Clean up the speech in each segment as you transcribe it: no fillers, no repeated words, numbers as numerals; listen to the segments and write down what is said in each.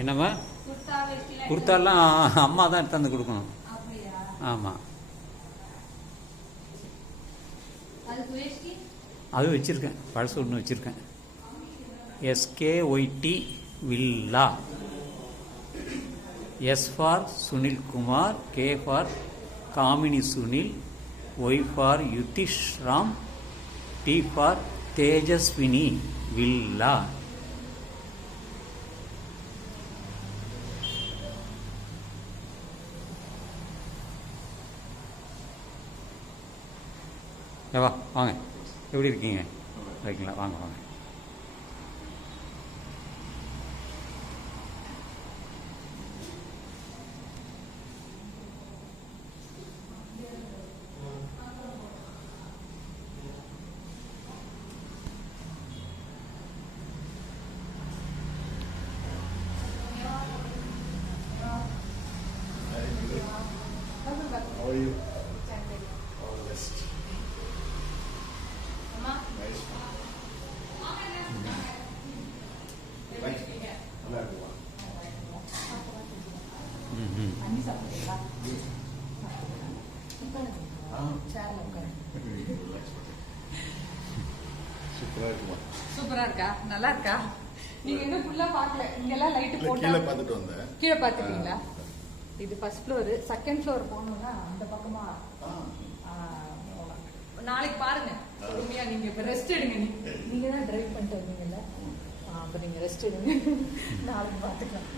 என்னம்மா குர்த்தாலாம் அம்மா தான் எடுத்தாந்து கொடுக்கணும். ஆமாம், அது வச்சுருக்கேன், பழசு ஒன்று வச்சுருக்கேன். SKYT villa. S for Sunil Kumar, K for Kamini Sunil, Y for Yudhish Ram, T for Tejaswini villa. வா வாங்க, எப்படி இருக்கீங்க? ரைட்டுங்களா, வாங்க வாங்க. How are you? All the best. Nice. Right. நல்லா இருக்குவா? சூப்பரா இருக்குமா? சூப்பரா இருக்கா? நல்லா இருக்கா? நீங்க என்ன ஃபுல்லா பார்க்கல, இங்க எல்லாம் லைட் போட்டா கீழ பார்த்துட்டு வந்தேன். கீழ பாத்துட்டீங்களா? இது ஃபர்ஸ்ட் ஃப்ளோர். செகண்ட் ஃப்ளோர் போகணும்னா அந்த பக்கமா நாளைக்கு பாருங்க. பொறுமையா நீங்க இப்ப ரெஸ்ட் எடுங்க. நீங்க தான் டிரைவ் பண்ணிட்டு வந்தீங்கல்ல, அப்ப நீங்க ரெஸ்ட் எடுங்க, நாளைக்கு பாத்துக்கலாம்.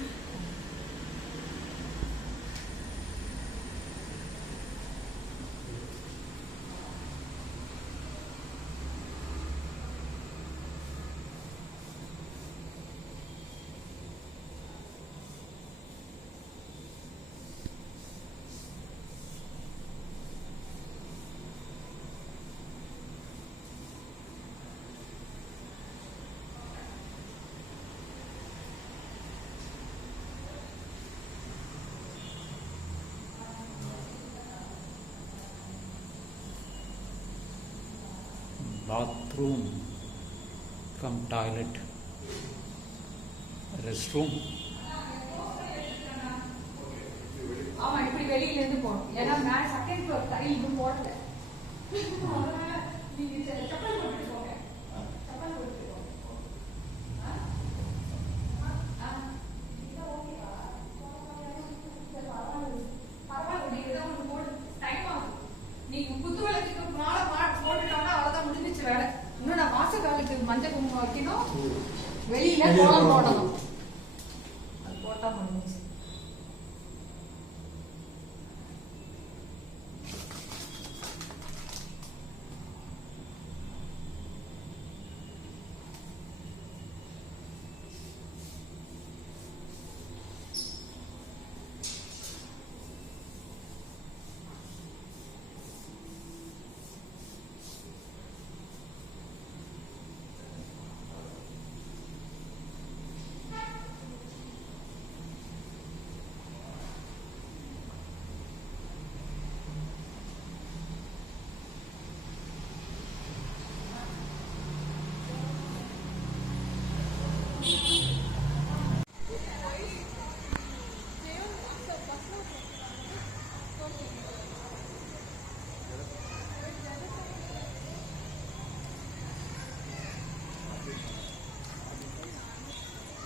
bathroom from toilet, restroom. ஆமா, இப்படி வெளியில இருந்து போகணும். ஏன்னா மேல செகண்ட் ஃப்ளோர் தரை இன்னும் போடல. நீங்க செப்பல் போட்டு போங்க. செப்பல் போட்டு போங்க. பரவாயில்ல, நீங்க ஏதோ ஒன்று போட்டு டைம் ஆகும். நீங்க குத்து விளக்குக்கு மேல போட்டுட்டோம்னா அவ்வளவுதான், முடிஞ்சிச்சு வேலை. இன்னும் நான் மாச காலத்துக்கு மஞ்சள் குங்குமம் வைக்கணும், வெளியில கோலம் போடணும். அது போட்டா முடிஞ்சிச்சு.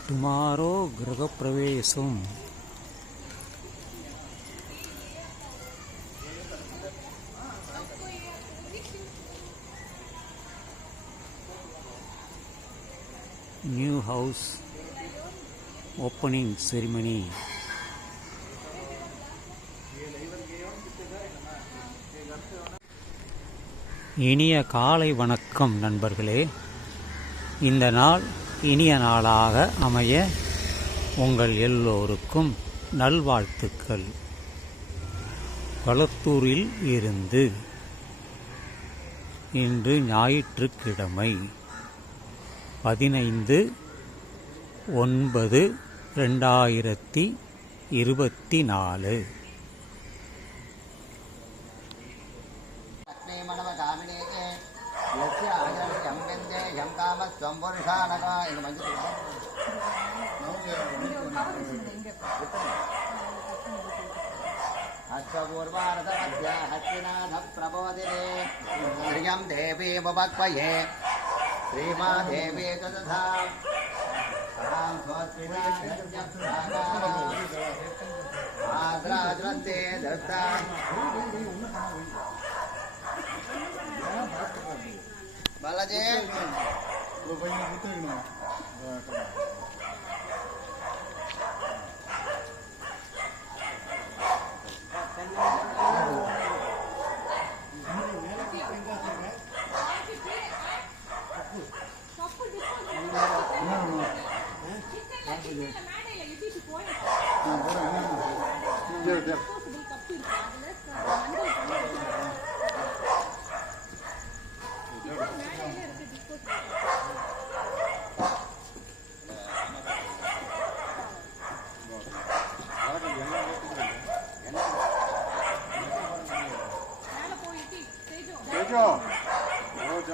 టుమారో గృహప్రవేశం. New house opening ceremony. இனிய காலை வணக்கம் நண்பர்களே. இந்த நாள் இனிய நாளாக அமைய உங்கள் எல்லோருக்கும் நல்வாழ்த்துக்கள். களத்தூரில் இருந்து இன்று ஞாயிற்றுக்கிழமை 15/9/2024. ராமகிருஷ்ணன் எங்க अश्वपूर्वार्धमध्य हस्तिनाथ प्रबोधिने श्रियं देवी मुपक्वये श्रीमादेवी च तथा आद्राज्वन्ते धृता बालाजी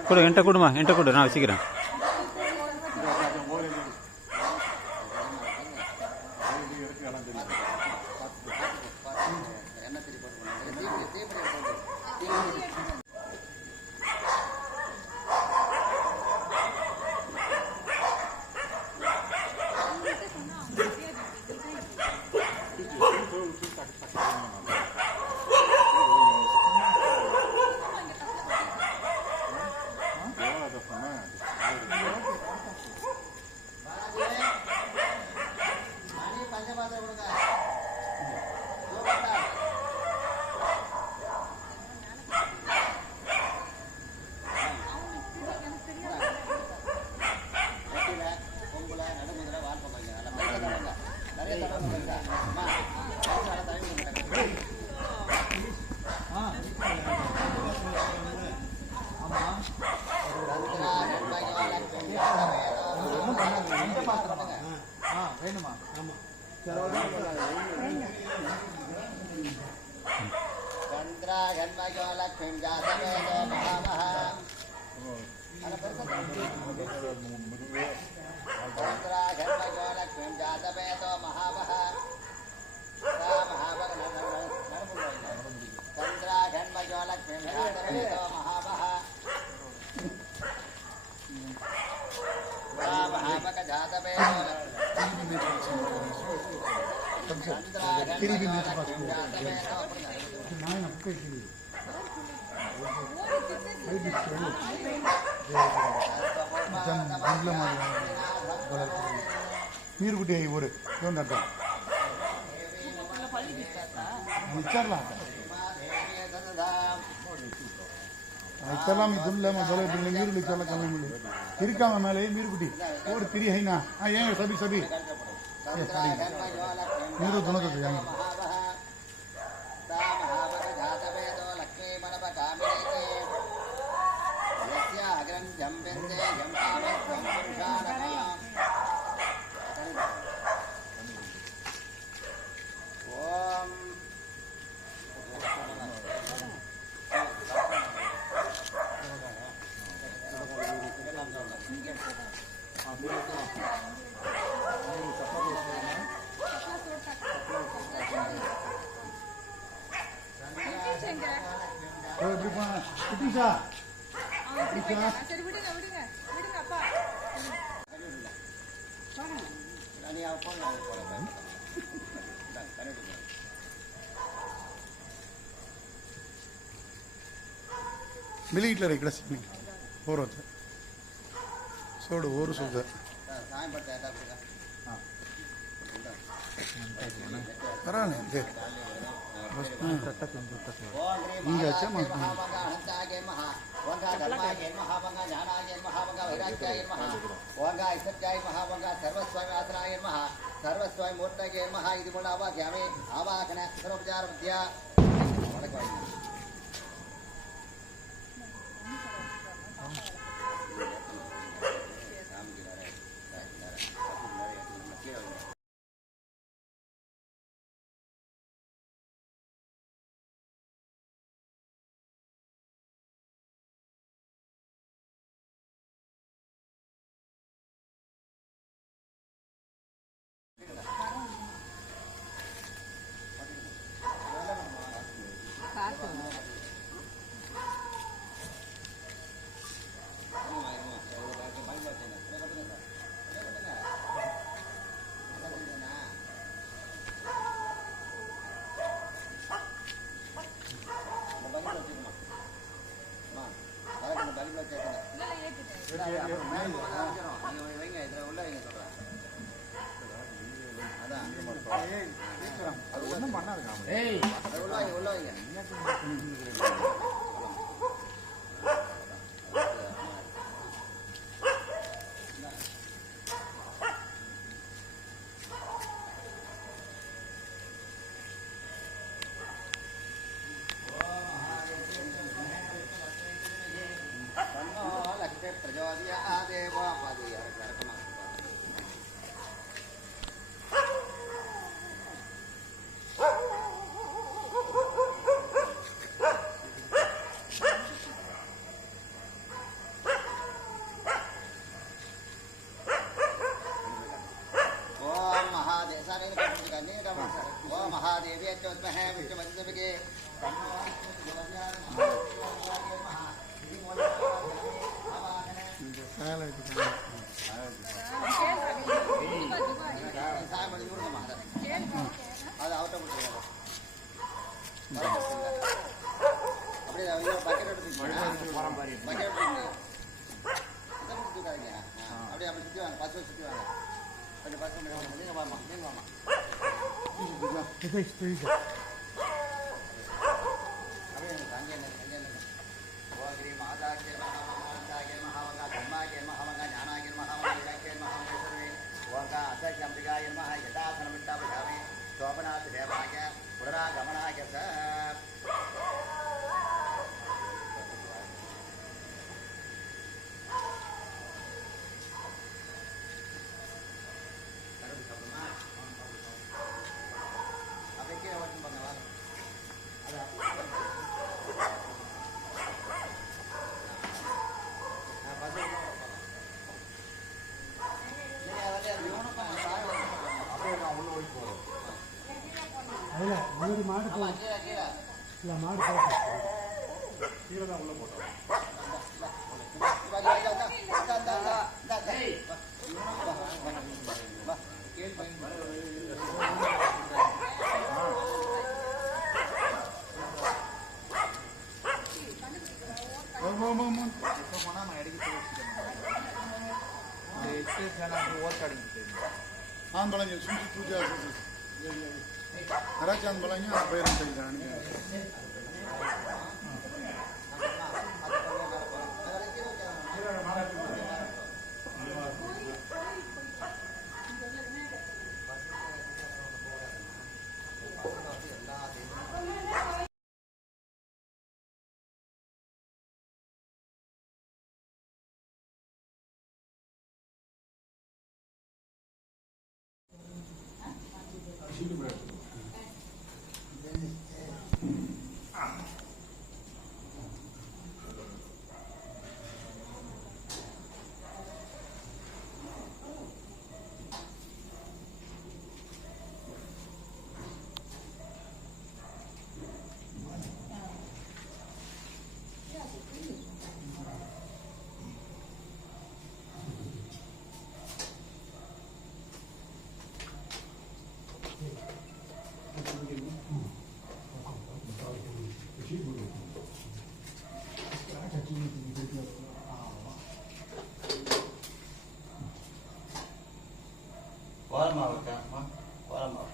கொடு என்கிட்ட கொடுமா என்கிட்ட கொடு நான் வச்சுக்கிறேன் ನೀರು ಗುಡ್ಡೆ ಊರು ಇದೊಂದು இச்செல்லாம் இதுல சொல்ல நீர் இச்செல்லாம் கம்மி இருக்காம மேலே மீர் குட்டி ஒரு திரி ஹைனா ஏன் சபி சபி நீரு துணக்கது ஏங்க சரி விடுங்க விடுங்க விடுங்க அப்பா ಮಿಲಿಟ್ಲರಿ ఇక్కడ ಸಿಗ್ನಿ ಹೋರುತ್ತೆ ಸೋಡು ಓರು ಸುದ್ದ ಬರಾನೆ ಇದೆ ಹಿಂಗೆ ಹಚ್ಚ ಮಾಡ್ತೀನಿ सर्वस्वामी मूर्तये नमः इति गुणावाक्यामि आवाहन सर्वोपचार विद्या வைங்க இதில் உள்ள வைங்க சொல்கிறேன். அதான் அது ஒன்றும் பண்ணாது. உள்ள வைங்க உள்ள வைங்க. லக்ஷ்மி பிரஜோதியா தேவோ அது இறக்கமாக महादेवी चौदह विष्णु के அது அவட்ட கொடுத்துருக்காங்க. அப்படியே பக்கெட் எடுத்துக்காதீங்க. அப்படியே அப்படி சுற்றி வாங்க, பஸ் சுற்றி வாங்க. கொஞ்சம் பஸ் நீங்கள் வாமா, நீங்கள் வாமா. அப்படியே அங்கே ஓகிரி மாதாக்கிய மகாமந்தாக்கிய மகாமகா தர்மாக்கிய மகாமகா ஞானாக்கிய மகாமகாக்கிய மகாமேஸ்வரே ஓங்கா அசக்தி அம்பிகாய மகா யதாசனமிட்டாபயாமி சோபநாத் தேவாய புனராகமனாய ச வீடு மாடு இல்லை மாடு கீழே தான் உள்ள போட்டோம். ஆம்பளைங்க சுற்றி பூஜா கராச்சி ஆம்பளைங்க பயிரம் செய்கிறாங்க. கோலமாவு இருக்காம்மா, கோலமாவு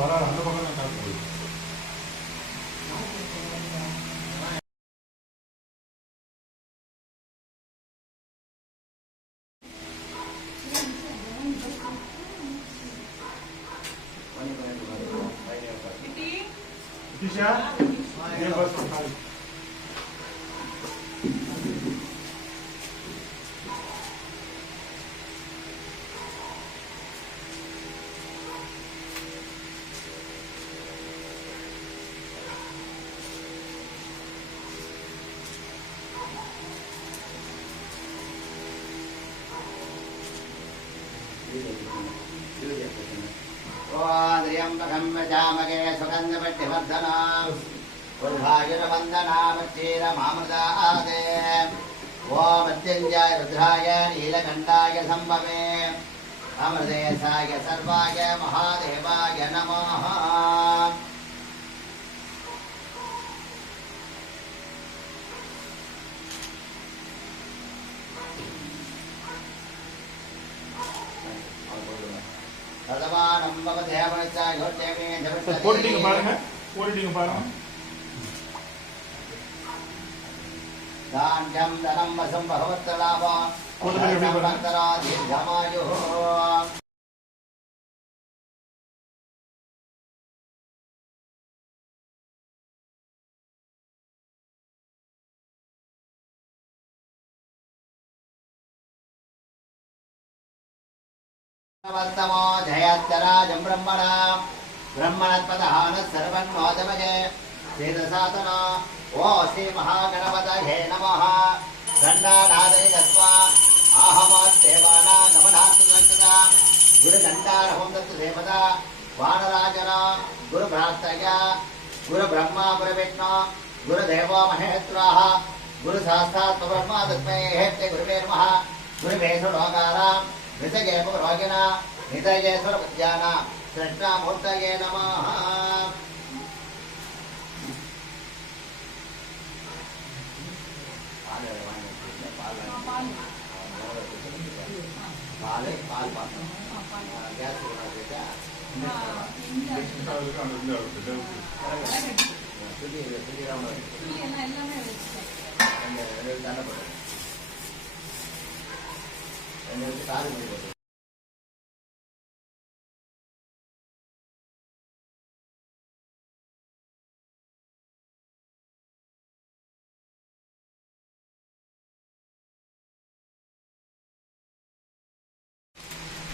வராது அந்த பக்கம் தான் காசு போகுது. Tisha, ये बस खाली. ्रियम्बकम्बजामगे सुगन्धपट्टिवर्धनाम् उद्भायुरवन्दनामक्षीरमामृतादे ओम मृत्युंजय रुद्राय नीलकंठाय संभवे अमृतेशाय सर्वाय महादेवाय नमः। भगवानं भवदेवश्च योच्यमे जगत्सदे போட்டுட்டீங்க பாருங்க दान्यं धनं वसं भगवत्तलाभा भक्तरा दीर्घमायुः। नमस्तमो जयत्तराजं ब्रह्मणा ब्रह्मणत्पदहानः सर्वन्नोदमये वेदसाधना ओ श्री महागणपतये नमः। गण्डानादि दत्वा आहमादेवाना गमनात्मकता गुरुगण्डारहं दत्त देवता वानराजना गुरुभ्रातय गुरुब्रह्मा गुरुविष्णु गुरुदेवो महेश्वरः गुरुसाक्षात् ब्रह्मा तस्मै हेते गुरुवे नमः। गुरुवेशोलोकारां नितये पुरोगिना नितये स्वरबुद्ध्याना कृष्णामूर्तये नमः। पाल गैस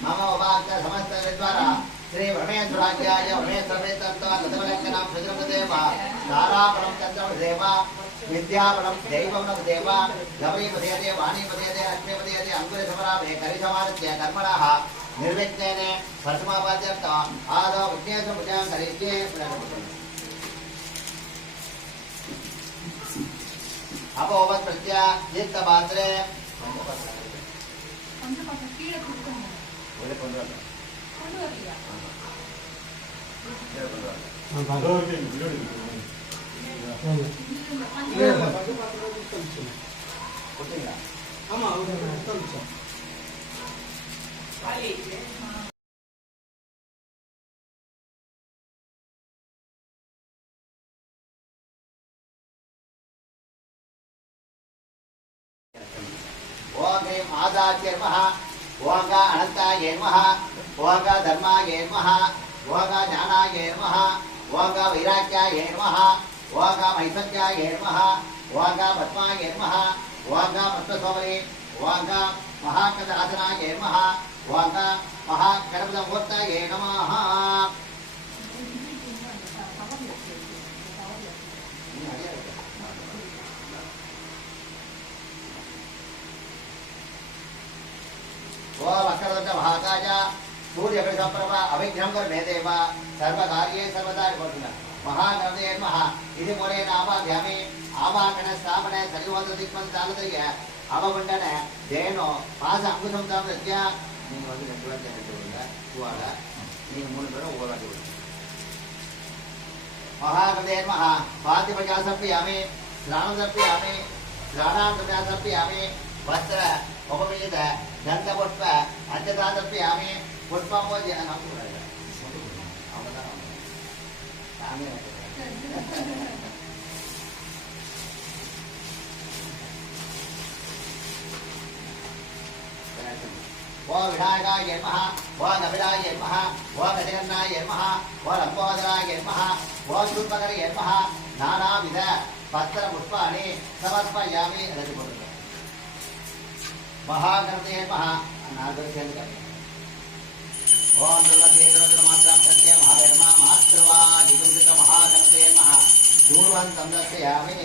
मम उपाक्त समस्त विद्वारा श्री ब्रह्मेश्वराज्याय ब्रह्मेश्वरेतत्व तदवलक्षणां सुजनदेव तारापणं चन्द्रमदेव विद्यापणं दैवमदेव गौरीपदयते वाणीपदयते लक्ष्मीपदयते अङ्कुरसमराभे करिसमानस्य कर्मणः निर्विघ्नेन प्रथमापाद्यर्थम् आदौ विघ्नेश्वर पूजां करिष्ये। अपोवत् प्रत्या दीप्तपात्रे ओम आदाच्य नमः ओम अनंताय नमः ओम धर्माय नमः ओम ज्ञानाय नमः ओम वैराग्याय नमः ओम ऐश्वर्याय नमः ओम पद्माय नमः ओम पद्मसोमरे ओम महाकदासनाय नमः ओम महागणपतिमूर्तये नमः। ओम अक्षरदंड महाकाय सूर्यप्रभा अभिघ्नं कर मे देव सर्वकार्ये सर्वदा महागणपतये नमः। इति मूलेन आवाहयामि आवाहन स्थापन सलिहोत्र दिक्पन चालतय अवमण्डन देनो पास अंकुशं तामृत्य நீங்க வந்து ரெண்டு பேர் கேட்டுங்க குவால நீங்க மூணு பேரும் ஓராடி விடுங்க। महागणपतये नमः। पातिपजासर्पयामि स्नानसर्पयामि स्नानान्तर्पयामि वस्त्र उपविलित गन्धपुष्प अत्यदासर्पयामि पुष्पमोदि ओ विनायकाय नमः ओ कपिलाय नमः ओ गजकर्णाय नमः ओ लंबोदराय नमः ओ शूर्पकराय नमः। नानाविध पत्रपुष्पाणि समर्पयामि। महागणपतये नमः। ओम दुर्गदेवमात्रां सत्य महावेर्मा मातृवा दिगुंडित महागणपतये नमः। दूर्वं संदर्शयामि।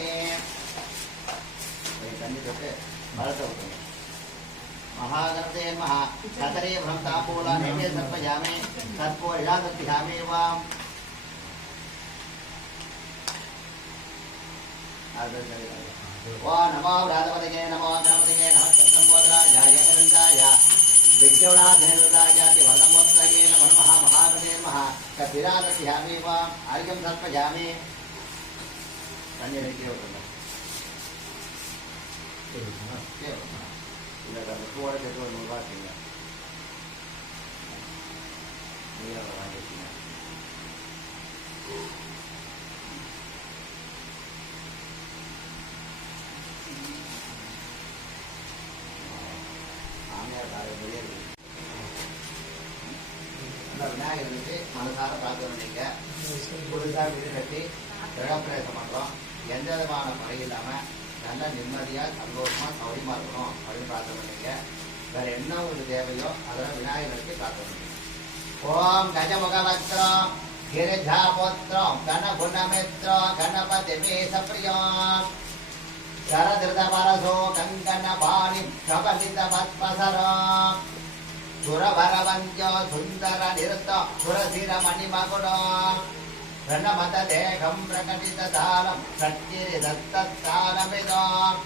महागणपतये नमः। कतरे भ्रमताम्बूला नैवेद्यं समर्पयामि। तत्पूर्यादर्शयामि वाम आदर्शयामि। ओ नमो व्रातपदये नमो गणपतये नमस्तम्बोधराजाय परन्ताय विद्योडाधनेरुदायाति वदमोत्रये नमो नमः महागणे नमः कपिरादध्यामि वा अर्घ्यं सर्पयामि कन्यरेके होता है इधर का थोड़ा सा तो नोगा किया ये वाला है விநாயகருக்கு மனசார பிரார்த்தனை நீங்க புதுசாக வீடு கட்டி கிரகப்பிரவேசம் பண்ணுறோம். எந்த விதமான குறை இல்லாமல் நல்ல நிம்மதியாக சந்தோஷமாக சௌரியமாக இருக்கணும் அப்படின்னு பிரார்த்தனை பண்ணீங்க. வேற என்ன உங்களுக்கு தேவையோ அதெல்லாம் விநாயகருக்கு பிரார்த்தனை பண்ணீங்க. ஓம் கஜமுகவத்ரம் கிரிஜாபோத்ரம் கணகுணமித்ரம் கணபதி மேசப்பிரியம் சரதிருதபரசோ கங்கண பாணி கபலித பத்மசரம் சுரவரவஞ்சோ சுந்தர நிறுத்த சுரசிர மணிமகுடம் ரணமத தேகம் பிரகடித தாரம் சட்கிரி தத்தானமிதம்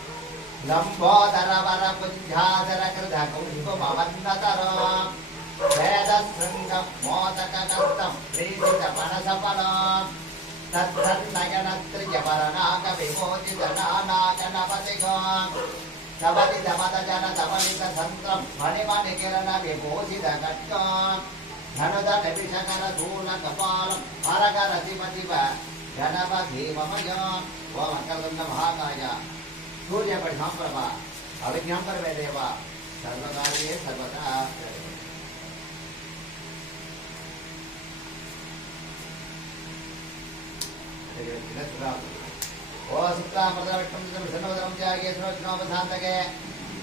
லம்போதர வர புஞ்சாதர கிருத குங்குமவன்னதரம் வேதஸ்ருங்கம் மோதக கஸ்தம் பிரீதித மனசபலம் தத்தன்னயனத்ரியபரணாக விமோதித நானாகணபதிகம் சபலித மதஜன சபலித சந்திரம் மணிமணி கிரண விபூஷித கட்கம் தனுத நிபிஷகர தூல கபாலம் ஹரகர சிவ சிவ கணபதி மமயம் ஓம் அக்கல்கந்த மகாகாய சூரியபடி சம்பிரபா அவிஜ்ஞாம் பரமே தேவா சர்வகாரியே சர்வதா ओ शुक्लामृतविष्णुं विष्णुवदनं त्यागे सुरज्ञोपशान्तके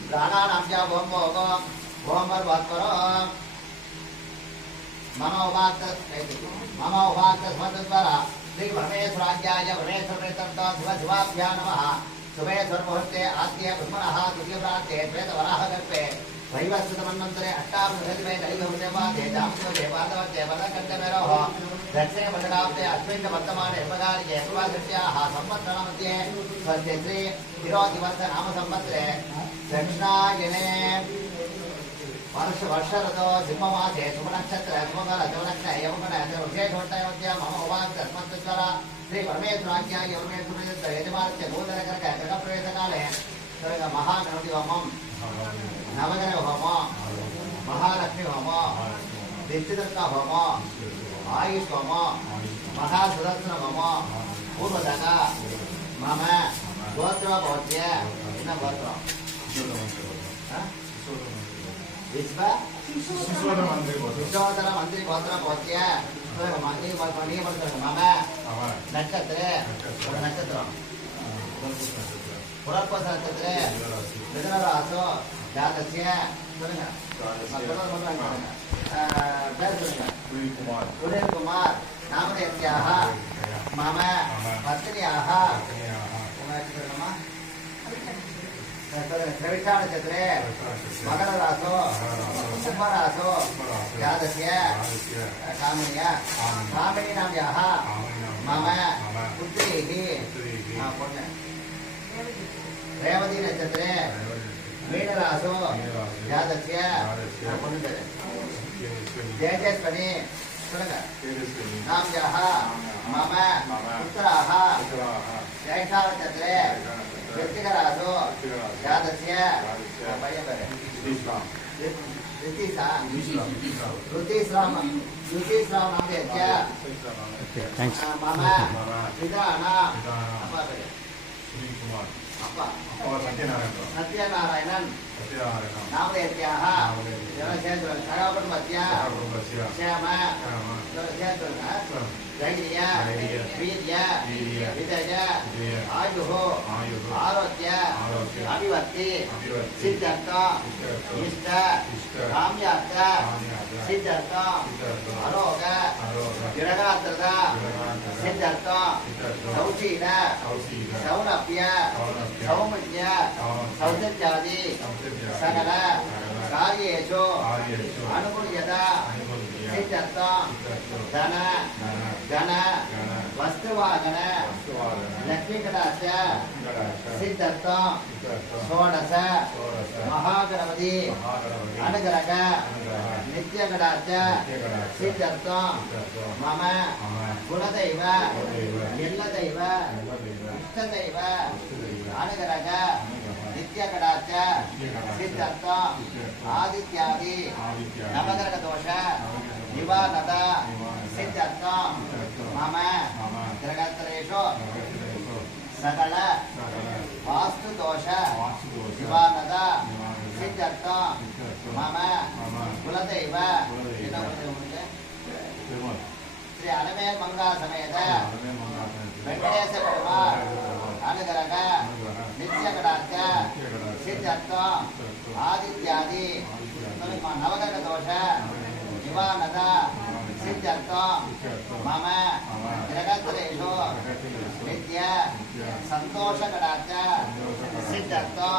प्राणानां च भोम भोमर्वात्परो मम उवाक्त स्मृतद्वारा श्री परमेश्वराज्ञाय परमेश्वरप्रेतर्ता शिव शिवाभ्या नमः शुभे सर्वमुहूर्ते आद्ये ब्रह्मणः द्वितीयप्रान्ते श्वेतवराहकल्पे वैवस्वतमन्वन्तरे अष्टादशमे कलियुगदेवादे दामोदरे पादवत्ते वरकण्ठमेरोः दक्षिणे पटकाब्दे अस्मिन् वर्तमाने उपकारिके पूर्वादृष्ट्याः संवत्सरमध्ये स्वस्य श्री तिरोधिवर्ष नाम संवत्सरे दक्षिणायने वर्षऋतो सिंहमासे शुभनक्षत्र शुभकाल शुभलग्न यवगुण विशेषोत्तमस्य मम उवाक् अस्मद्द्वारा श्री परमेश्वराज्ञाय परमेश्वरस्य यजमानस्य नूतनकर्क गृहप्रवेशकाले महागणपति होमं नवग्रह होम महालक्ष्मी होम दिष्टिदत्ता होम आयुष होम महासुदर्शन होम पूर्वदक मम गोत्र भवत्य इन गोत्र विश्व विश्वोत्तर मंत्री गोत्र भवत्य मम नक्षत्र नक्षत्र पुरस्पद नक्षत्र मिथुनराशो जातस्य सुनील कुमार नामधेयस्याः मम पत्न्याः प्रविष्टा नक्षत्रे मकरराशो सिंहराशो जातस्य कामिन्या कामिनीनाम्याः मम पुत्रीः रेवती नक्षत्रे मीनराशो जातस्य तेजस्वनी नाम्याः मम पुत्राः ज्येष्ठा नक्षत्रे वृश्चिकराशो जातस्य ऋतिश्राम नामधेयस्य मम पिता सत्यनारायणन नामधेयस्याः जनक्षेत्रस्य श्याम धैर्य वीर्य विजय आयुः आरोग्य अभिवृद्धि सिद्ध्यर्थ इष्ट काम्यार्थ सिद्ध्यर्थ अरोग गिरगात्रद सिद्ध्यर्थ सौशील सौलभ्य सौमन्य सौसत्यादि सकल कार्येषु अनुकूल्यता सिद्ध्यर्थ धन गण वस्तुवाहन लक्ष्मीकटाक्ष सिद्धर्थं षोडश महागणपति अनुग्रह नित्यकटाक्ष सिद्धर्थं मम गुणदैव इल्लदैव इष्टदैव अनुग्रह नित्यकटाक्ष सिद्धर्थं आदित्यादि नवग्रह दोष निवारणद सिद्धर्थं मम ग्रहत्रयेषु सकल वास्तु दोष निवारणद सिद्धर्थं मम कुलदैव श्री अलमेल मंगा समेत वेंकटेश्वर पेरुमाळ अनुग्रह नित्यकटाक्ष सिद्धर्थं आदित्यादि नवग्रह दोष निवारणद सिद्धर्थं मम ग्रहत्रयेषु नित्य संतोषकटाक्ष सिद्धर्थं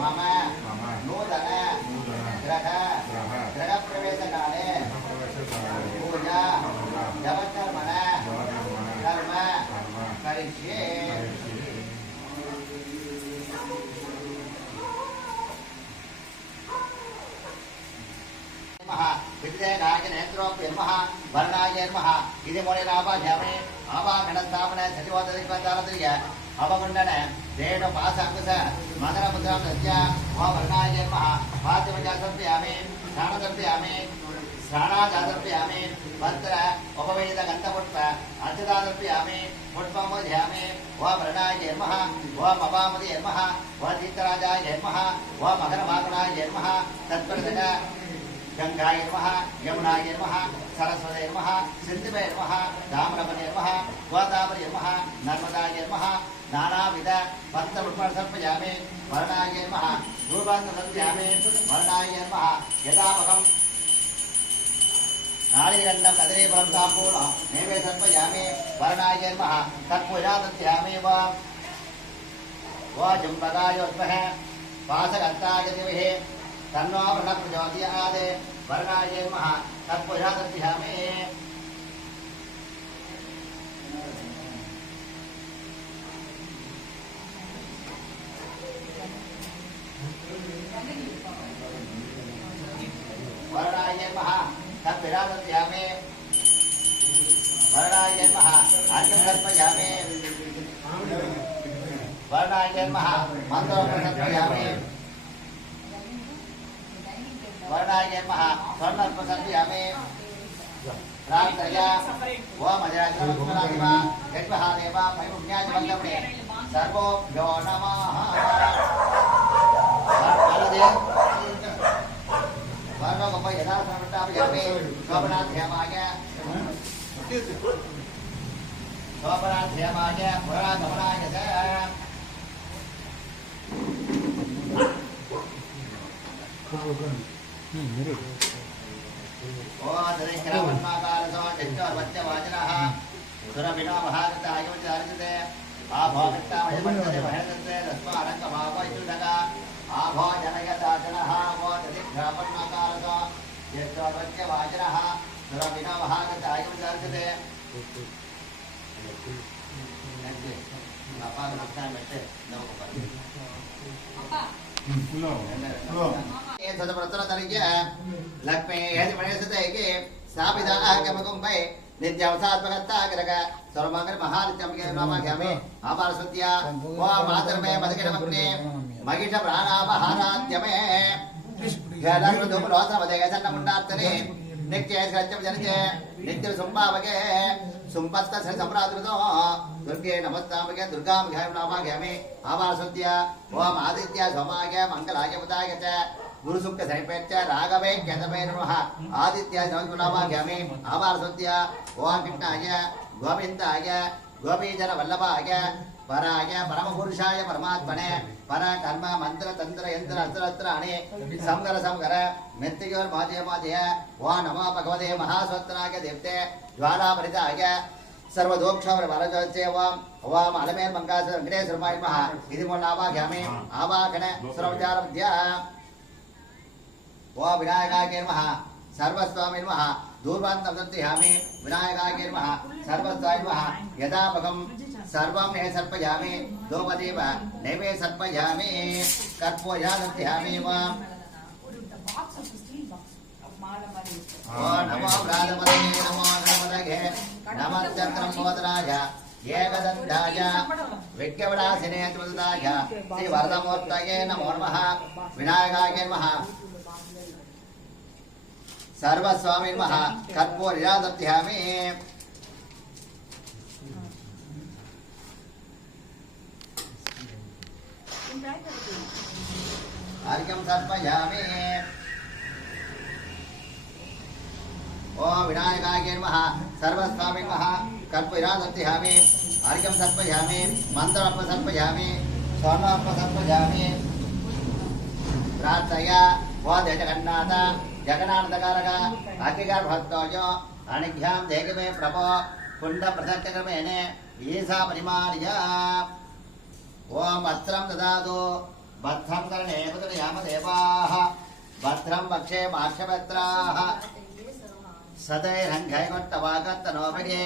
मम नूतन ग्रहप्रवेशकाले पूजा जपकर्मण कर्म करिष्ये विद्याय नेत्रोप्य नमः वर्णाय नमः इति मोनिराभायामे आवागणस्थापन सचिवोदरिपदालद्रिय अवगुण्डन देव पासाङ्कुश मकरमुद्रां दत्य वा वर्णाय नमः पाद्यमजातर्पयामि स्नानदर्पयामि स्नानाजातर्पयामि पत्र उपवेद गन्धपुष्प अर्चितादर्पयामि पुष्पमोदयामि वा वर्णाय नमः वा मवामदे नमः वा चित्तराजाय नमः वा मकरवागुणाय नमः तत्प्रदक गंगाय नमः यमुनाय नमः सरस्वती नमः सिन्धुवे नमः दामरवने नमः गोदावरी नमः नर्मदाय नमः नानाविध पत्रपुष्पाणि समर्पयामि वर्णाय नमः धूपान् समर्पयामि वर्णाय नमः यदामहं नारिकेलं कदलीफलं ताम्बूलं नैवेद्यं समर्पयामि वर्णाय नमः तत्पूजा दत्यामि वा जम्बगायोस्मः पाशगन्ताय दिविः तन्नो प्रणः प्रचोदयात् वर्णाय नमः तत्पूजा दत्यामि वर्णाय नमः तत्पूजा दत्यामि वर्णाय नमः अर्घ्यं समर्पयामि वर्णाय नमः मन्त्रं समर्पयामि वर्णाय नमः स्वर्णं समर्पयामि प्रार्थया ओम अजराजरादिव यज्महादेव भैमुज्ञाय वन्दे सर्वोभ्यो नमः वर्णगोप यदा समर्पयामि शोभनाध्यामाय पुरागमनाय च लक्ष्मी यदि मणिसुते स्थापिता गमकुंभे नित्यावसात्मकत्ताग्रग सर्वमंगल महानित्यंगे नमाम्यामि आपारसुत्या वा मातर्मे मदगिरमग्ने महिष प्राणापहारात्यमे गदरुदुपरोधवदेग सन्नमुण्डार्तने नित्ये सत्यं जनके नित्य सुम्भावगे सुम्पस्त सम्रादृतो दुर्गे नमस्तामगे दुर्गामघाय नमाम्यामि आपारसुत्या वा आदित्य सोमाय मंगलाय बुधाय च गुरु सुख सनिपेच्च राघवे केतवे नमः आदित्य नमस्कुलाभाग्यामि आवारसुत्य ओम कृष्णाय गोविन्दाय गोपीजन वल्लभाय पराय परमपुरुषाय परमात्मने पर कर्म मंत्र तंत्र यंत्र अस्त्र अस्त्राणि संगर संगर मेत्तियोर माजय माजय ओम नमः भगवते महास्वत्राय देवते ज्वालाभरिताय सर्वदोक्षवर वरजोचे ओम अलमेल मंगास वेंकटेश्वराय नमः इति मोनाभाग्यामि आवाहन सर्वचार विद्या ओम विनायकाय नमः सर्वस्वामी नमः दूर्वान्तं दत्तयामि विनायकाय नमः सर्वस्वाय नमः यदापकं सर्वं ने सर्पयामि दोपदेव नैवे सर्पयामि कर्पूरया दत्तयामि वा ओ नमो व्रातपदे नमो गणपतये नमः चक्रम्बोधराय एकदन्ताय विज्ञविलासिने त्वदाय श्रीवरदमूर्तये नमो नमः विनायकाय नमः सर्वस्वामी नमः कर्पूरया दत्तयामि अर्घ्यं समर्पयामि ओम विनायकाय नमः सर्वस्वामी नमः कर्पूरया दत्तयामि अर्घ्यं समर्पयामि मन्त्रं समर्पयामि स्वर्णं समर्पयामि प्रार्थया वो जगन्नाथ जगन्नाथकारक अग्निकार भक्तोज अनिघ्यां देगमे प्रभो कुंड प्रदक्षिणक्रमेणे ईसा परिमार्य ओम भद्रं ददातु भद्रं कर्णे पुत्रयाम देवाः भद्रं पक्षे माक्षपत्राः सदैरङ्घैगोट्टवागत्तनोपगे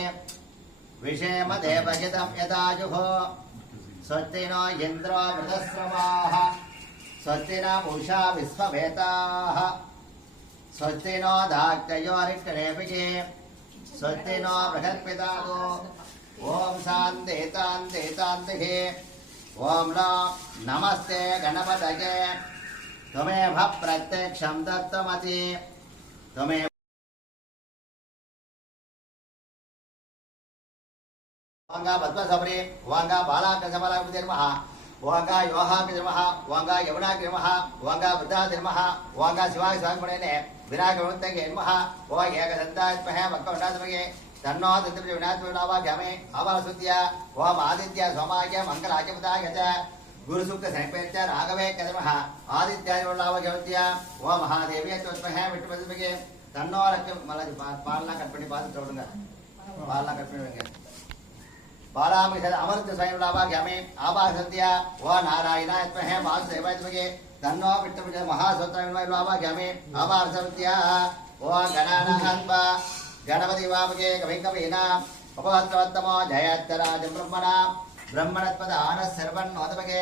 विषेम देवहितं यदाजुः स्वस्ति नो इन्द्रो वृतस्रवाः स्वस्ति न पूषा विश्वभेताः स्वस्ति नो दाक्तयोरिष्टनेपिके स्वस्ति नो बृहत्पितादो ओम शान्ति शान्ति शान्तिः ओम नमस्ते गणपतये त्वमेव प्रत्यक्षं दत्तमसि त्वमेव वांगा पद्मसबरे वांगा बालाकसबलाकुतिर्मः वांगा योहाकिर्मः वांगा यमुनाकिर्मः वांगा वृद्धादिर्मः वांगा शिवाय स्वामिपणेने विनायकवृत्तये नमः ओ एकदन्तात्महे वक्रवण्डात्मके तन्नो तन्त्रिज विनायकविनावाख्यामे आवासुद्य ओम आदित्य सोमाय मंगलाचपदाय च गुरुसुक्त सैपेत्य राघवे कदमः आदित्याय विनावाख्यामत्य ओ महादेवी तस्महे विष्णुपदमके तन्नो लक्ष्मी मलाई पालना कटपणी पाद तोडुंगा पालना कटपणी बालामि अमृत स्वयं लाभाख्यामे आवासद्य ओ नारायणाय तस्महे वासुदेवाय तस्मके तन्नो विष्णुपद महासोत्रं लाभाख्यामे आवासद्य ओ गणानान्वा गणपति वामके कविकवीना उपवत्रवत्तमो जयत्तराज ब्रह्मणा ब्रह्मणत्पद आनः सर्वन्नोदपके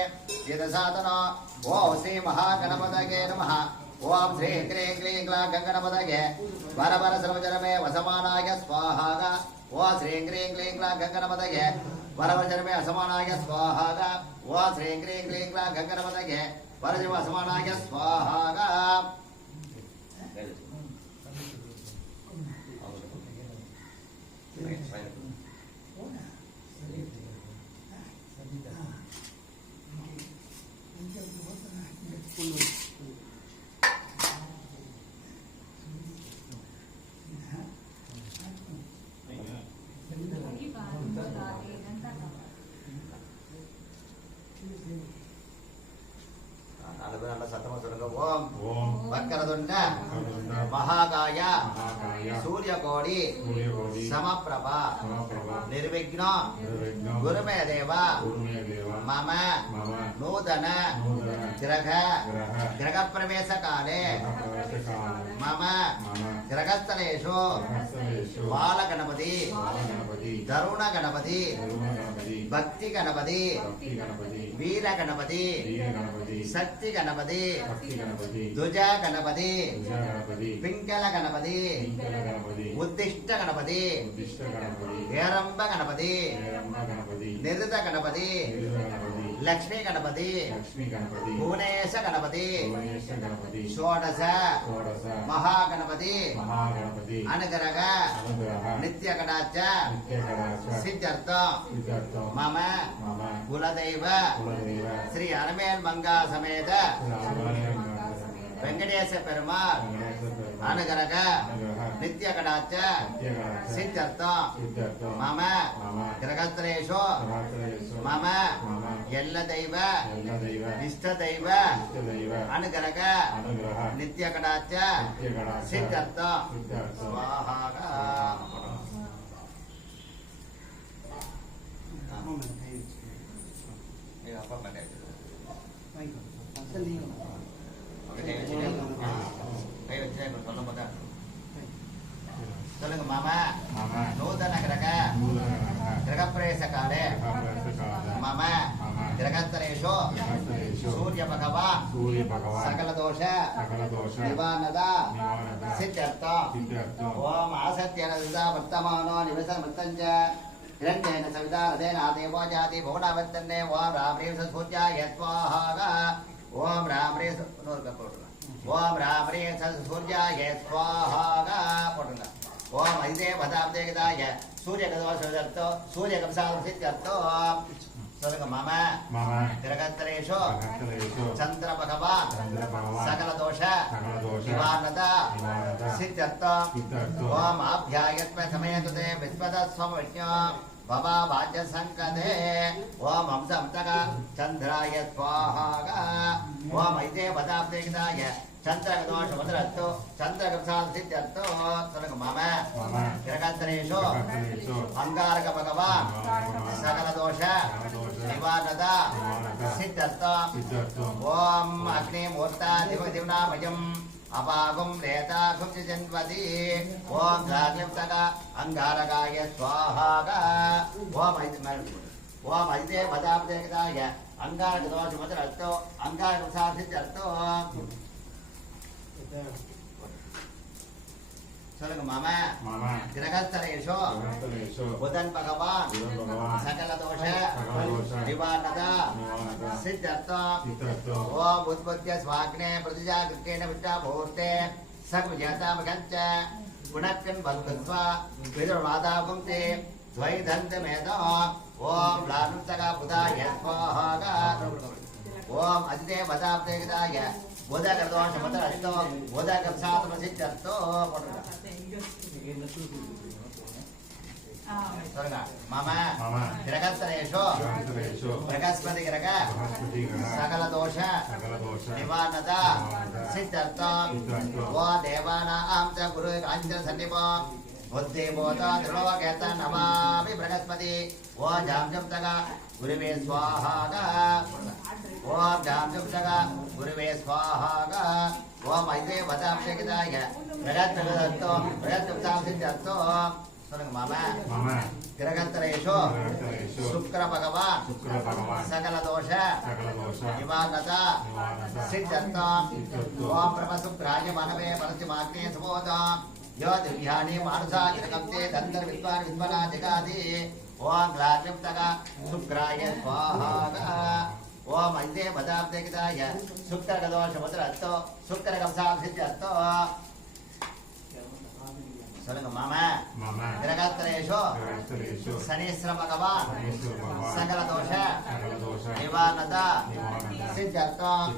यदसातनो ओ श्री महागणपतये नमः ओम श्री क्लीं क्लीं क्लां गणपतये वर वर सर्वजनमे वसमानाय स्वाहा ओ श्री क्लीं क्लीं क्लां गणपतये वर वर जनमे असमानाय स्वाहा ओ श्री क्लीं क्लीं क्लां गणपतये वर जन असमानाय स्वाहा ओम वक्रतुंड महाकाय सूर्यकोटि समप्रभ निर्विघ्न गुरुमे देव मम नूतन ग्रह प्रवेश काले मम ग्रहस्थलेषु बालगणपति तरुण गणपति भक्ति गणपति वीर गणपति शक्ति गणपति ध्वज गणपति पिंगल गणपति उद्दिष्ट गणपति हेरंब गणपति निरुत गणपति लक्ष्मी गणपति भुवनेश गणपति षोडश महागणपति अनुग्रह नित्य कटाक्ष सिद्ध्यर्थ मम कुलदैव श्री अरमेल मंगा समेत वेंकटेश पेरुमाल अनुग्रह नित्य कटाक्ष सिद्ध्यर्थ मम ग्रहस्थलेषु मम एल्लदैव इष्टदैव अनुग्रह नित्य कटाक्ष सिद्ध्यर्थ स्वाहा ग्रहप्रवेशकाले मम ग्रहस्तरेषु सूर्यभगवान् सकलदोष निवारणद सिद्ध्यर्थ ओम आसत्येन सविता वर्तमानो निवसन्मृतं च हिरण्येन सविता रथेन देवो जाति भुवनावर्तन्ने ओम रामरेव सूर्याय स्वाहा ओम रामरेव ओम रामरेव सूर्याय स्वाहा पोट्रुंगा ओम ऐदे पदाब्देगदाय सूर्यगदोषदर्थो सूर्यगमसादं सिद्ध्यर्थो சொல்லுங்க மாமா கிரகத்தரேஷோ சந்திர பகவான் சகல தோஷ நிவாரணத சித்தர்த்தம் ஓம் ஆப்யாயத்ம சமயதே விஸ்வதஸ்வம் விஷ்ணு பவா வாஜ்ய சங்கதே ஓம் அம்சம்தக சந்திராய ஸ்வாஹா ஓம் ஐதே பதாப்தேகதாய சந்திரகதோஷ மதுரத்தோ சந்திரகம்சாத சித்தர்த்தோ சொல்லுங்க மாமா கிரகத்தரேஷோ அங்காரக பகவான் சகல தோஷ निवारणद सिद्ध्यर्थम् ओम अग्निमूर्ता दिवनामयम् अपागुं रेतागुं जन्वति ओम जाग्निप्तक अंगारकाय स्वाहा ओम ऐते पदाब्देगदाय अंगारकदोषमदरस्तो अंगारकसासिद्ध्यर्थो சொல்லுங்க மாமா கிரகஸ்தரேஷோ புதன் பகவான் சகல தோஷ நிவாரணத சித்தர்த்தம் ஓம் உத்பத்திய ஸ்வாக்னே பிரதிஜா கிருக்கேன விட்டா முகூர்த்தே சகுஜாதாமகஞ்ச குணக்கன் பல்கத்வா விதுர்வாதாபும் தே துவைதந்த மேதோ ஓம் லானுத்தக புதாய ஸ்வாஹா ஓம் அதிதே பதாப்தேகதாய போதகர்தோஷ மதரஸ்தோ போதகம் சாத்ம சித்தர்த்தோ போடுங்க சொல்லுங்க மாமா கிரகஸ்தரேஷோ பிரகஸ்பதி கிரக சகல தோஷ நிவாரணத சித்தர்த்தம் ஓ தேவானாம் ச குரு காஞ்சன சன்னிபோ बुद्धि बोधा दृढ़ो कहता नमामि बृहस्पति ओम जामजम तगा गुरुवे स्वाहा ओम जामजम तगा गुरुवे स्वाहा ओम ऐते वदाभिषेकदाय बृहत्तगदत्तो बृहत्तुप्तांसिद्धत्तो சொல்லுங்க மாமா கிரகத்தரேஷோ சுக்கிர பகவான் சகல தோஷ நிவாரணத சித்தர்த்தம் ஓம் பிரப சுக்ராய மனவே பரசி மாக்னே சுபோதம் यो दिव्यानि मानसा जगन्ते दन्दर विद्वान् विद्वना जगादि ओम ग्लाग्निप्तग शुक्राय स्वाहा ओम ऐते पदाब्देगदाय शुक्रगदोष मदरत्तो शुक्रगमसासिद्धत्तो சொல்லுங்க மாமா கிரகத்தரேஷோ சனீஸ்வர பகவான் சகல தோஷ நிவாரணத சித்தர்த்தம்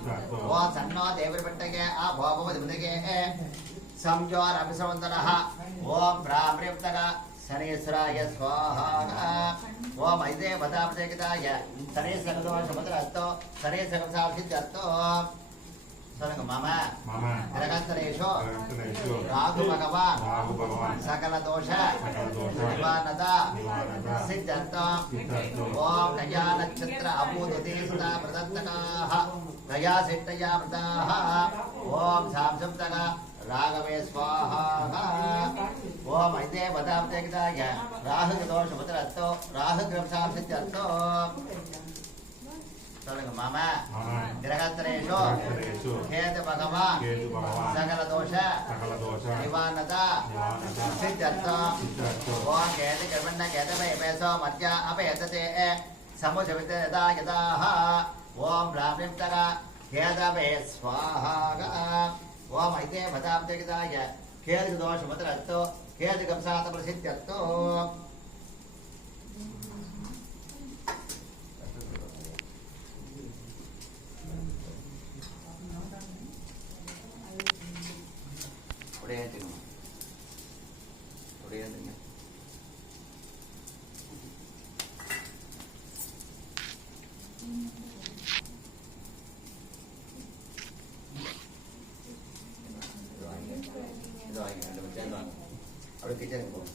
ஓம் சன்னோ தேவர்பட்டகே ஆ போபவதிமுதகே संजोर अभिसवंतनः ओम ब्राह्मणेप्तग शनेश्वराय स्वाहा ओम ऐते पदाब्देगदाय शनेश्वरदोष मदरस्तो शनेश्वरसासिद्धत्तो சொல்லுங்க மாமா கிரகத்தரேஷோ ராகு பகவான் சகல தோஷ நிவாரணத சித்தர்த்தம் ஓம் கயா நட்சத்திர அபூததே சதா பிரதத்தகாः கயா சிட்டயா பிரதாः ஓம் சாம்சம்தக राघवे स्वाहा ओम ऐते पदाब्देगदाय राहुगदोष मदरस्तो राहुग्रमसासिद्धत्तो சொல்லுங்க மாமா கிரகத்தரேஷோ கேது பகவான் சகல தோஷ நிவாரணத சித்தர்த்தம் ஓம் கேது கர்மண்ண கேதவே பேசோ மத்யா அபயததே சமுஜவித யதா யதாஹ ஓம் ராம்னிப்தக கேதவே ஸ்வாஹா ओम ऐते पदाब्देगदाय केतुदोष मदरत्तो केतुगमसात प्रसिद्धत्तो அப்படியே கிச்சனுக்கு போகும்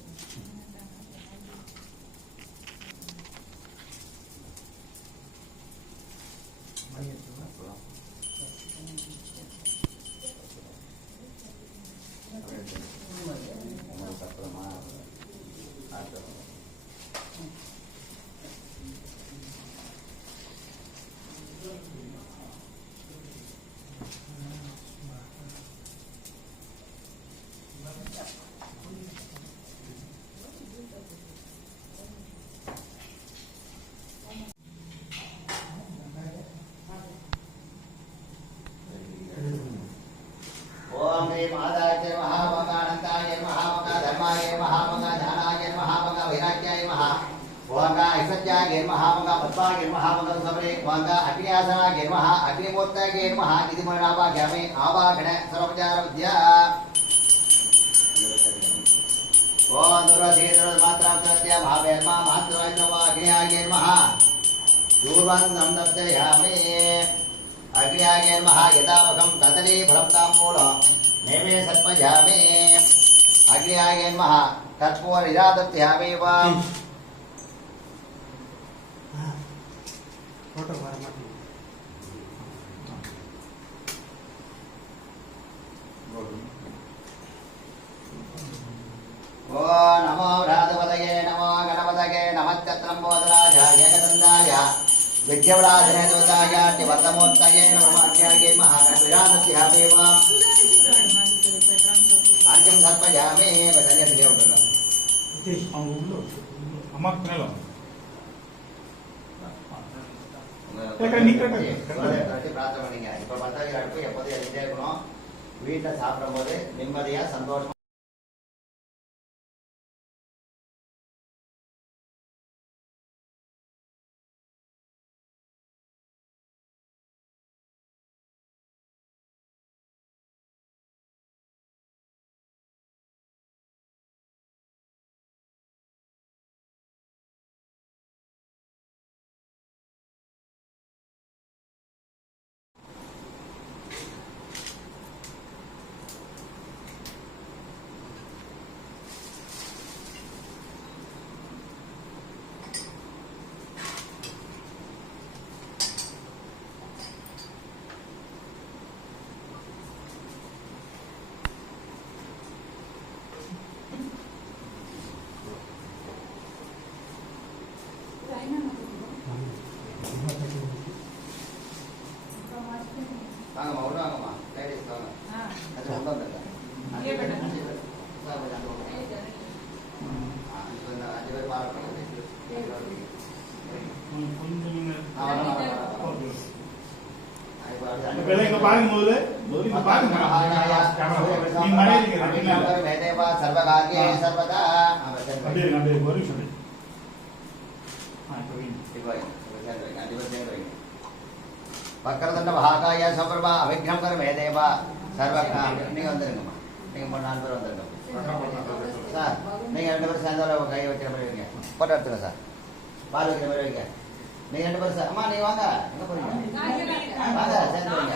Wanga Isanja Germaha, Wanga Patpa Germaha, Wanga Sabri, Wanga Apiasana Germaha, Apimota Germaha, Idimanaba Gami, Aba Gana, Sarapajara Vidya. Wandura Theatre Matra Tatya Bhaverma, Matra Nova Agnya Germaha, Durvan Namdapte Yami, Agnya Germaha, Yadavakam Tatali, Bharamtam Mula, Neme Satpajami, Agnya Germaha, Tatpur Iradat Yami. फोटो बार मत ओ नमो राधवदये नमो गणपतये नमश्चत्रम्बोधराजाय जगदन्दाय विद्यवराधने दोताय निवर्तमोत्तये नमोऽज्ञाये महागणविराजस्यामेव अर्घ्यं सर्पयामि वदने देवतुल्ला अमक नेलो பிரார்த்தனை பண்ணீங்க இப்ப பத்தாயிரம் அடுப்பு எப்போதையும் எழுதிட்டே இருக்கணும் வீட்டில் சாப்பிடும் போது நிம்மதியா சந்தோஷமா வாங்கம்மா உள்ள வாங்கம்மா லேடிஸ் வாங்க அது உள்ள வந்துருங்க அஞ்சு பேர் பாருங்க வக்கரதண்ட மகாகாய சபர்வா அவிக்ரம் கர் மேதேவா சர்வ நீங்க வந்துருங்கம்மா நீங்க 4 பேர் வந்துருங்க சார் நீங்க 2 பேர் சேர்ந்தால கை வைக்கிற மாதிரி வைங்க போட்டோ எடுத்துங்க சார் பால் வைக்கிற மாதிரி வைங்க நீங்க 2 பேர் சார் அம்மா நீங்க வாங்க எங்க போறீங்க வாங்க சேர்ந்து வைங்க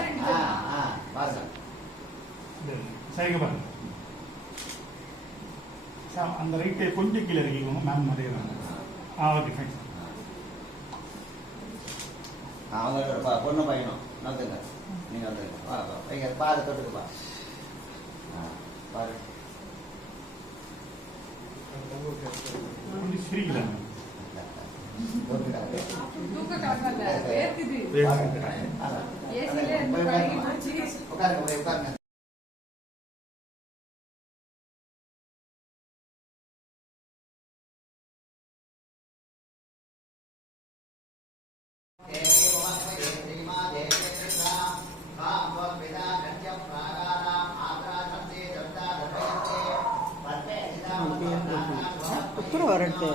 பாருங்க சரிங்க பாருங்க சார் அந்த ரைட்டை கொஞ்சம் கீழே இறக்கிக்கோங்க மேம் மறையிறாங்க ஓகே ஃபைன் அவங்க பொண்ணு பையனும் வந்துங்க நீங்க வந்துங்க வா வைங்க பாரு தொட்டுக்குப்பா பாரு சிரிக்கலாம் உட்காருங்க உட்காருங்க வரட்டு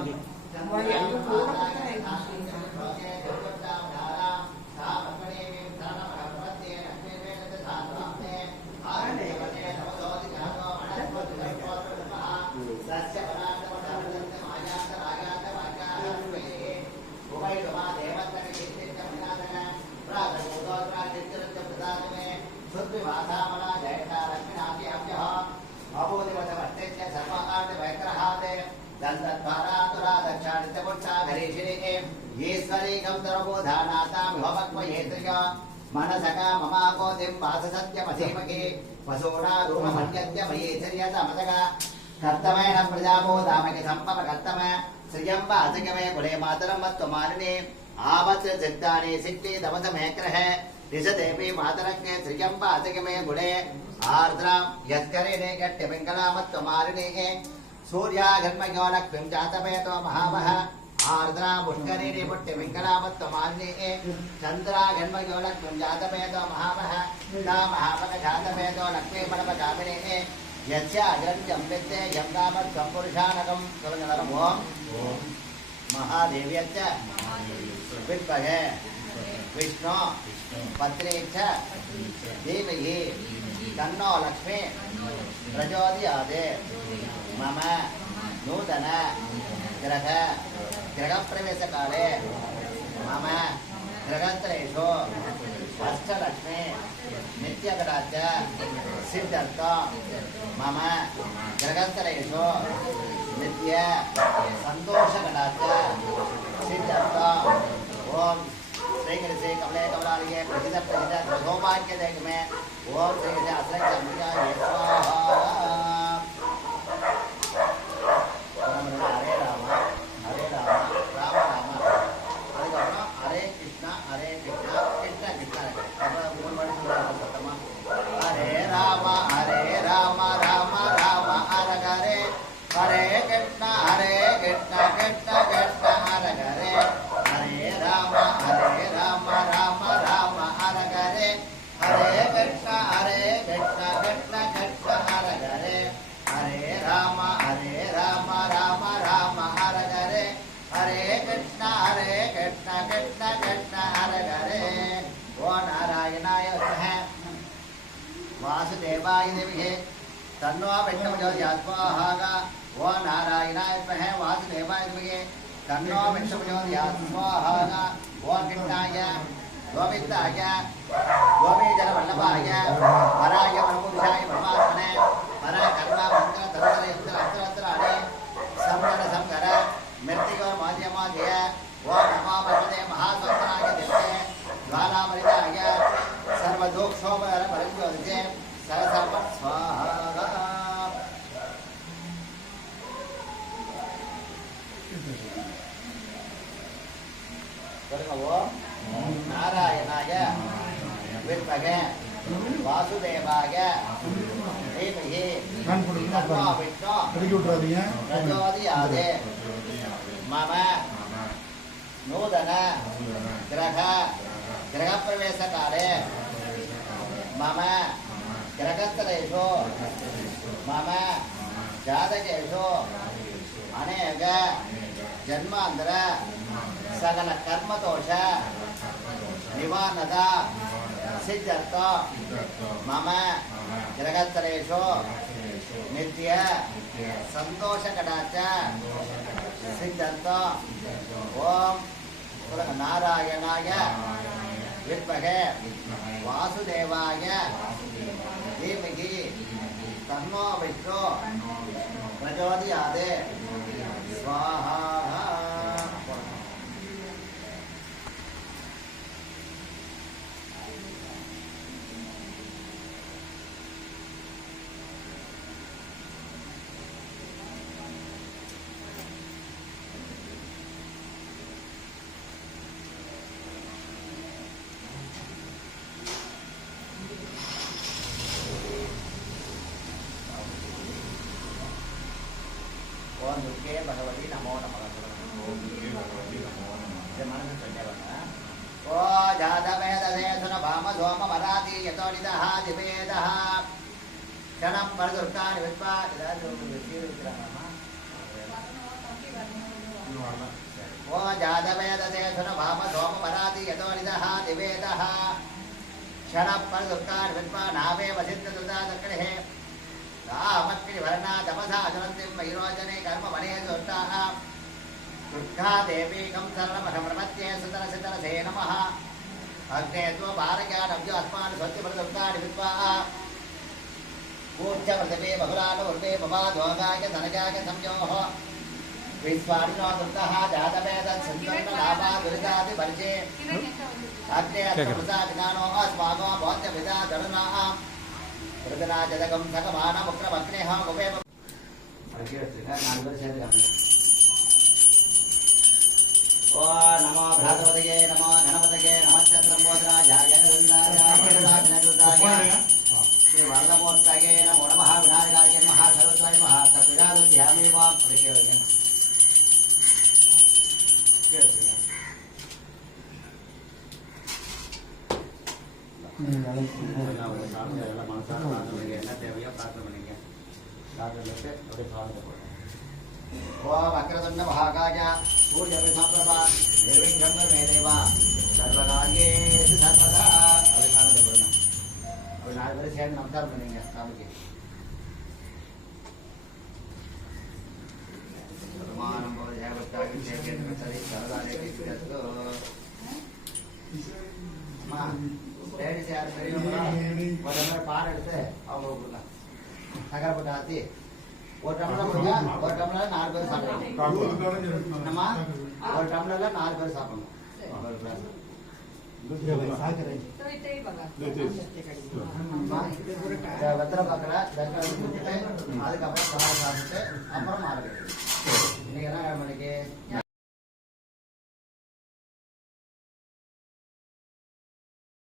मनसका ममाकोतिं वाससत्यमधीमके वसूना रूपमन्यत्य मयेचर्यतमसका कर्तमेण प्रजाबोधामके सम्पमकर्तम श्रियम्ब अजगमे कुले मातरं मत्वमारिणे आवत् सिद्धानि सिद्धि दमसमेक्रः दिशदेवी मातरज्ञे श्रियम्ब अजगमे कुले आर्द्रां यस्करिणे गट्यपिङ्गलामत्वमारिणे सूर्याघर्मयोलक्ष्मीं जातवेतो महावः आर्द्रा पुष्करिणी पुट्यपिङ्गलामत्वमारिणे चन्द्रा घन्मयोलक्ष्मीं जातवेतो महावः ता महावः जातवेतो लक्ष्मीपरमकामिने यस्य अग्रन्त्यं विद्ये यं तावत् सम्पुरुषानकं ओम् महादेव्यच्च विद्महे विष्णु पत्नी च धीमहि तन्नो लक्ष्मी प्रचोदयात् मम नूतन गृहप्रवेशकाले मम गृहत्रयेषु अष्टलक्ष्मी नित्यकटाच्च सिद्ध्यर्थं मम गृहत्रयेषु नित्य सन्तोषकटाच्च सिद्ध्यर्थं ओम श्री श्री कमले कमलालये प्रसिद्ध सौभाग्य देख में ओम श्री श्री अश्रय हरे राम हरे राम राम राम அதுக்கப்புறம் ஹரே கிருஷ்ணா கிருஷ்ண கிருஷ்ண ஹரே ராம ராம ராம ஹர ஹரே ஹரே கிருஷ்ண கிருஷ்ண கிருஷ்ண ஹர ஹரே ஹரே ராம ராம ராம ஹர ஹரே ஹரே கிருஷ்ண கிருஷ்ண கிருஷ்ண ஹர ஹரே ஹரே ராம ராம ராம ஹர ஹரே ஹரே கிருஷ்ண கிருஷ்ண கிருஷ்ண ஹர ஹரே ஓ நாராயணாய வித்மஹே वासुदेवाय देवहे तन्नो विष्णुप्रचोदयात् स्वाहा ओ नारायणाय विद्महे वासुदेवाय देवहे तन्नो विष्णुप्रचोदयात् स्वाहा ओ कृष्णाय गोविन्दाय गोपीजनवल्लभाय वराय वरपुरुषाय परमात्मने परकर्म मन्त्र तन्त्र यन्त्र अस्त्राणि संकर मृत्तिकोर्माद्यमाद्य ओ नमो भगवते महास्वत्राय देवते ज्वालामरिताय सर्वदोक्षोपहर परञ्ज्योतिषे सरसर्व स्वाहा नारायणाय विद्महे वासुदेवाय धीमहि तन्नो विष्णु प्रचोदयात् मम नूतन गृहप्रवेशकाले मम गृहस्थलेषु मम जातकेषु अनेक जन्मान्तर सकल कर्मदोष निवारणता सिद्ध्यर्थ मम गृहस्थलेषु नित्य सन्तोषकटाच्च सिद्ध्यर्थ ओम नारायणाय विद्महे वासुदेवाय धीमहि तन्नो विष्णु प्रचोदयात् स्वाहा ओम दुर्गे भगवती नमो नमः ओ जातवेदसे सुन भाम सोम मराति यतो निदः दिवेदः क्षणं परदुर्गानि विद्वा ओ जातवेदसे सुन भाम सोम मराति यतो निदः दिवेदः क्षणं परदुर्गानि विद्वा नावे वसिष्ठ दुर्गा दक्षिणे रामक्रिवर्णा तपसा ज्वलन्ति मयूरोजने कर्म वने दुष्टाः दुर्गा देवी कं शरणमहमृमत्ये सुतरसितरसे नमः अग्ने त्वपारज्ञानव्यो अस्मान् स्वस्तिप्रदुर्गाणि विद्वा कूर्चप्रतिभे बहुलानुर्वे ममाधोगाय धनजाय संयोः विश्वाणिनो दुर्गः जातवेदच्छन्दन्नलाभा दुरितादिपरिचे अग्ने अर्थप्रसादिनानो अस्माको बौद्धपिता धरुणाः प्रदनाजदकं सकमानमुक्रमग्नेः उपेम ओ नमो भ्रातपतये नमो गणपतये नमः चन्द्रम्बोधराजाय नन्दराजाय श्री वरदमूर्तये नमो नमः विनायकाय नमः सरस्वती नमः तत्पुजाध्यामि वां प्रचोदयामि என்ன தேவையோ பிரார்த்தனை பண்ணிங்க அப்படியே சாதத்தை போடுங்க ஓம் அக்ரதண்ட மகாகாய சூரியபி சம்பிரபா நிர்விக்ரம் கர்மே தேவா சர்வகாரியேஷு சர்வதா. அது காரணத்தை கொடுங்க. ஒரு 4 பேரும் சேர்ந்து நமஸ்காரம் பண்ணுவீங்க சாமிக்கு. பிரமாணம் போது தேவத்தாகி தேவேந்திர சரி சரதாரே கிட்டத்தோ. அம்மா லேடிஸ் யார் பெரியவங்களா ஒரு மாதிரி பால் எடுத்து அவங்க கொடுங்க. சக்கரை போட்டு ஆற்றி ஒரு டம்ளர் கொடுங்க. ஒரு டம்ளர் 4 பேர் சாப்பிடணும். என்னம்மா ஒரு டம்ளர்ல 4 பேர் சாப்பிடணும். ஒரு கிளாஸ் வெத்தலை பார்க்கல தற்காலம் கொடுத்துட்டு அதுக்கப்புறம் சாப்பிட்டு அப்புறம் மாறு. இன்னைக்கு என்ன மணிக்கு